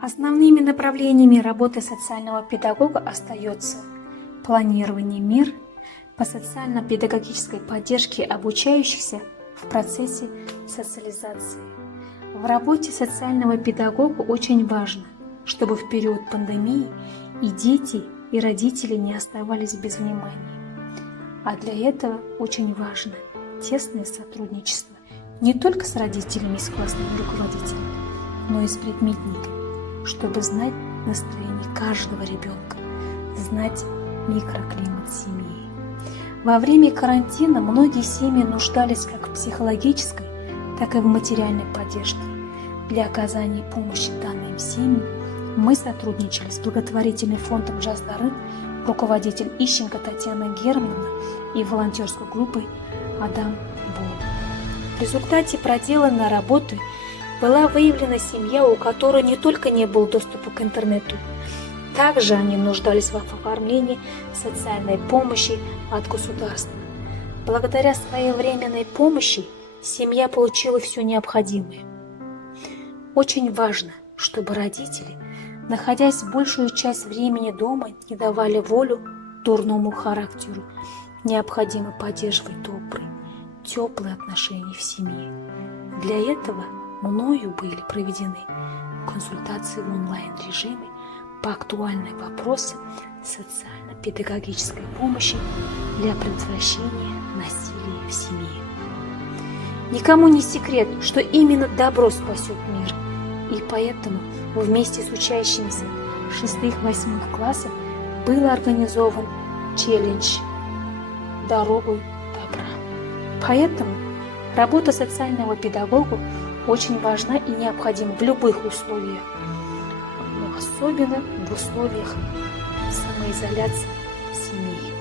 Основными направлениями работы социального педагога остается планирование мер по социально-педагогической поддержке обучающихся в процессе социализации. В работе социального педагога очень важно, чтобы в период пандемии и дети, и родители не оставались без внимания. А для этого очень важно тесное сотрудничество не только с родителями и с классными руководителями, но и с предметниками, чтобы знать настроение каждого ребенка, знать микроклимат семьи. Во время карантина многие семьи нуждались как в психологической, так и в материальной поддержке. Для оказания помощи данным семьям мы сотрудничали с благотворительным фондом «Жаздарын», руководитель Ищенко Татьяна Германовна и волонтерской группой «Адам Бол». В результате проделанной работы была выявлена семья, у которой не только не было доступа к интернету, также они нуждались в оформлении социальной помощи от государства. Благодаря своевременной помощи семья получила все необходимое. Очень важно, чтобы родители, находясь большую часть времени дома, не давали волю дурному характеру. Необходимо поддерживать добрые, теплые отношения в семье. Для этого мною были проведены консультации в онлайн-режиме по актуальным вопросам социально-педагогической помощи для предотвращения насилия в семье. Никому не секрет, что именно добро спасет мир, и поэтому вместе с учащимися 6-8 классов был организован челлендж «Дорогой добра». Поэтому работа социального педагога очень важна и необходима в любых условиях, но особенно в условиях самоизоляции семьи.